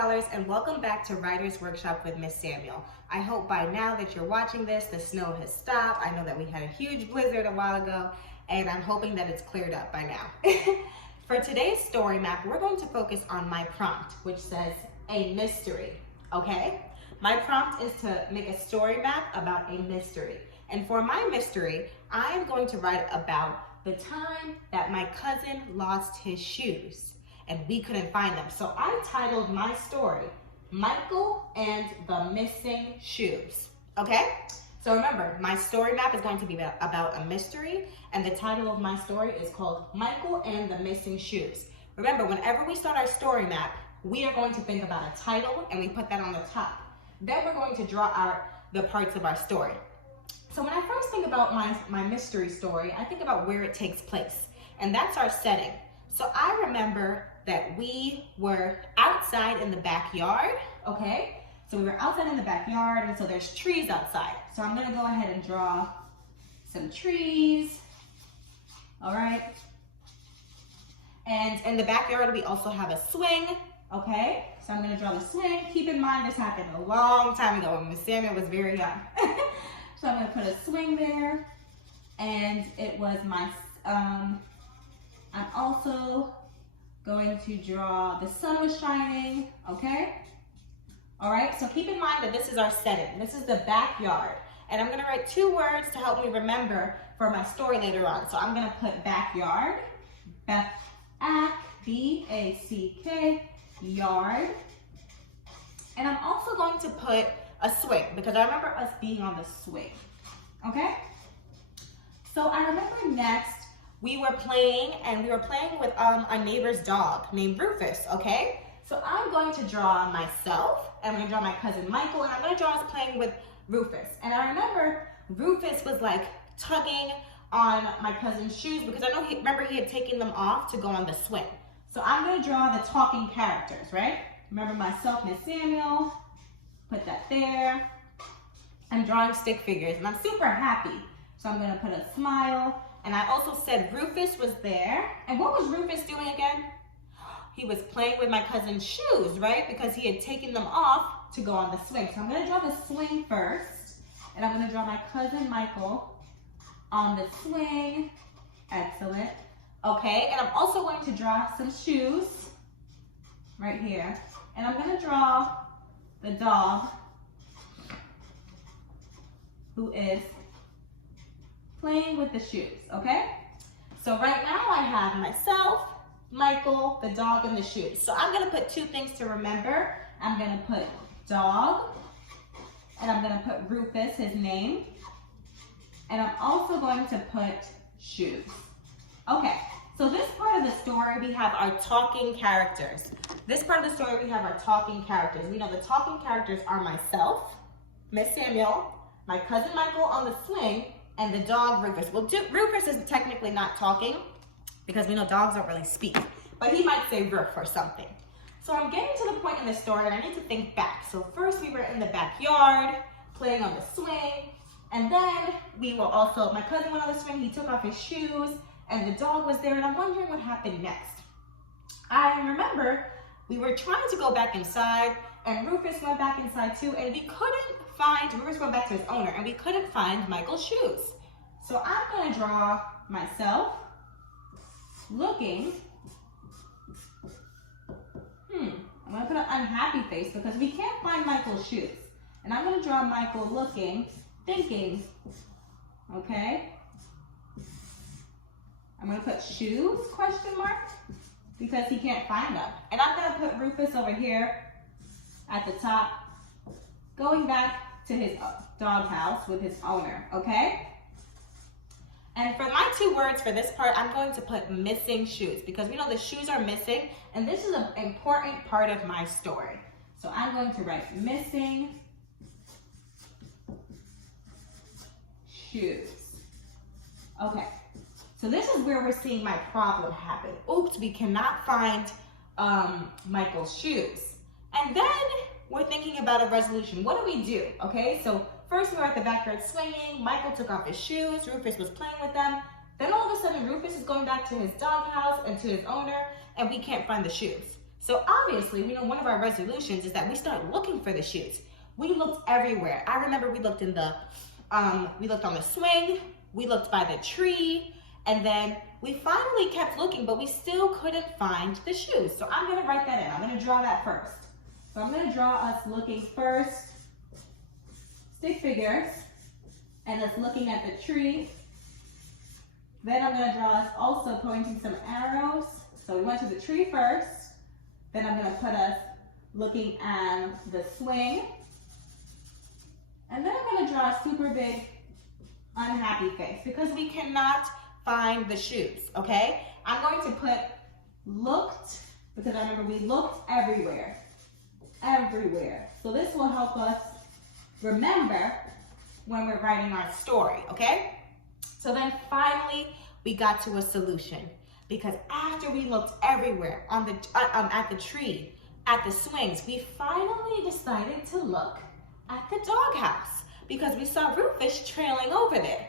Scholars, and welcome back to Writer's Workshop with Miss Samuel. I hope by now that you're watching this, the snow has stopped. I know that we had a huge blizzard a while ago, and I'm hoping that it's cleared up by now. For today's story map, we're going to focus on my prompt, which says a mystery, okay? My prompt is to make a story map about a mystery. And for my mystery, I'm going to write about the time that my cousin lost his shoes and we couldn't find them. So I titled my story, Michael and the Missing Shoes, okay? So remember, my story map is going to be about a mystery, and the title of my story is called Michael and the Missing Shoes. Remember, whenever we start our story map, we are going to think about a title and we put that on the top. Then we're going to draw out the parts of our story. So when I first think about my mystery story, I think about where it takes place, and that's our setting. So I remember that we were outside in the backyard, okay? So we were outside in the backyard, and so there's trees outside. So I'm gonna go ahead and draw some trees, all right? And in the backyard, we also have a swing, okay? So I'm gonna draw the swing. Keep in mind, this happened a long time ago when Miss Samuel was very young. So I'm gonna put a swing there, and it was my, I'm also going to draw the sun was shining, okay? All right, so keep in mind that this is our setting. This is the backyard. And I'm gonna write 2 words to help me remember for my story later on. So I'm gonna put backyard, B-A-C-K, yard. And I'm also going to put a swing because I remember us being on the swing, okay? So I remember next, we were playing with a neighbor's dog named Rufus, okay? So I'm going to draw myself, and I'm gonna draw my cousin Michael, and I'm gonna draw us playing with Rufus. And I remember Rufus was like tugging on my cousin's shoes because I know he had taken them off to go on the swing. So I'm gonna draw the talking characters, right? Remember myself, Miss Samuel, put that there. I'm drawing stick figures, and I'm super happy. So I'm gonna put a smile. And I also said Rufus was there. And what was Rufus doing again? He was playing with my cousin's shoes, right? Because he had taken them off to go on the swing. So I'm gonna draw the swing first. And I'm gonna draw my cousin Michael on the swing. Excellent. Okay, and I'm also going to draw some shoes right here. And I'm gonna draw the dog who is playing with the shoes, okay? So right now I have myself, Michael, the dog, and the shoes. So I'm gonna put 2 things to remember. I'm gonna put dog, and I'm gonna put Rufus, his name, and I'm also going to put shoes. Okay, so this part of the story, we have our talking characters. This part of the story, we have our talking characters. We know the talking characters are myself, Miss Samuel, my cousin Michael on the swing, and the dog Rufus. Well, Rufus is technically not talking because we know dogs don't really speak, but he might say roof or something. So I'm getting to the point in the story and I need to think back. So first we were in the backyard playing on the swing, and then we were also, my cousin went on the swing, he took off his shoes, and the dog was there, and I'm wondering what happened next. I remember we were trying to go back inside, and Rufus went back inside too, and we couldn't find, Rufus went back to his owner, and we couldn't find Michael's shoes. So I'm gonna draw myself looking, I'm gonna put an unhappy face because we can't find Michael's shoes. And I'm gonna draw Michael looking, thinking, okay? I'm gonna put shoes, question mark, because he can't find them. And I'm gonna put Rufus over here at the top, going back to his doghouse with his owner, okay? And for my 2 words for this part, I'm going to put missing shoes because we know the shoes are missing, and this is an important part of my story. So I'm going to write missing shoes. Okay, so this is where we're seeing my problem happen. Oops, we cannot find Michael's shoes. And then we're thinking about a resolution. What do we do? Okay, so first we were at the backyard swinging. Michael took off his shoes. Rufus was playing with them. Then all of a sudden, Rufus is going back to his doghouse and to his owner, and we can't find the shoes. So obviously, we know one of our resolutions is that we start looking for the shoes. We looked everywhere. I remember we looked in the, we looked on the swing, we looked by the tree, and then we finally kept looking, but we still couldn't find the shoes. So I'm gonna write that in. I'm gonna draw that first. So I'm gonna draw us looking first, stick figures, and us looking at the tree. Then I'm gonna draw us also pointing some arrows. So we went to the tree first. Then I'm gonna put us looking at the swing. And then I'm gonna draw a super big unhappy face because we cannot find the shoes, okay? I'm going to put looked, because I remember we looked everywhere, everywhere. So this will help us remember when we're writing our story, okay? So then finally, we got to a solution because after we looked everywhere on the at the tree, at the swings, we finally decided to look at the doghouse because we saw Rufus trailing over there.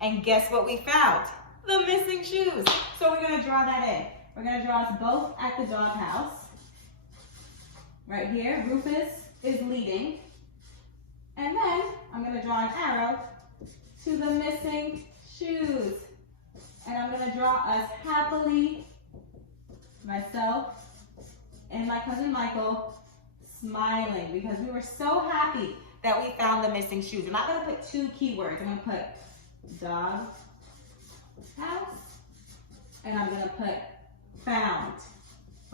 And guess what we found? The missing shoes. So we're gonna draw that in. We're gonna draw us both at the doghouse. Right here, Rufus is leading. And then I'm gonna draw an arrow to the missing shoes. And I'm gonna draw us happily, myself and my cousin Michael, smiling because we were so happy that we found the missing shoes. And I'm gonna put two keywords. I'm gonna put dog house and I'm gonna put found,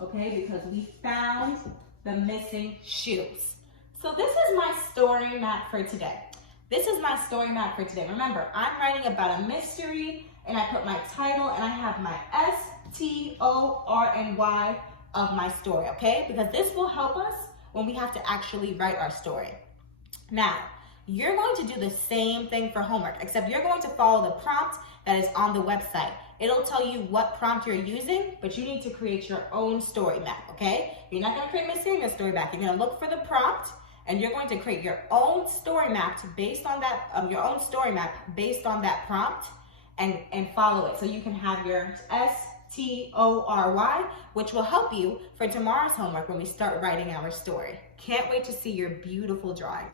okay? Because we found the missing shoes. So this is my story map for today. This is my story map for today. Remember, I'm writing about a mystery and I put my title and I have my STORY of my story, okay? Because this will help us when we have to actually write our story. Now, you're going to do the same thing for homework, except you're going to follow the prompt that is on the website. It'll tell you what prompt you're using, but you need to create your own story map, okay? You're not gonna create Miss Samuel's story map. You're gonna look for the prompt, and you're going to create your own story map based on that, prompt, and follow it so you can have your STORY, which will help you for tomorrow's homework when we start writing our story. Can't wait to see your beautiful drawing.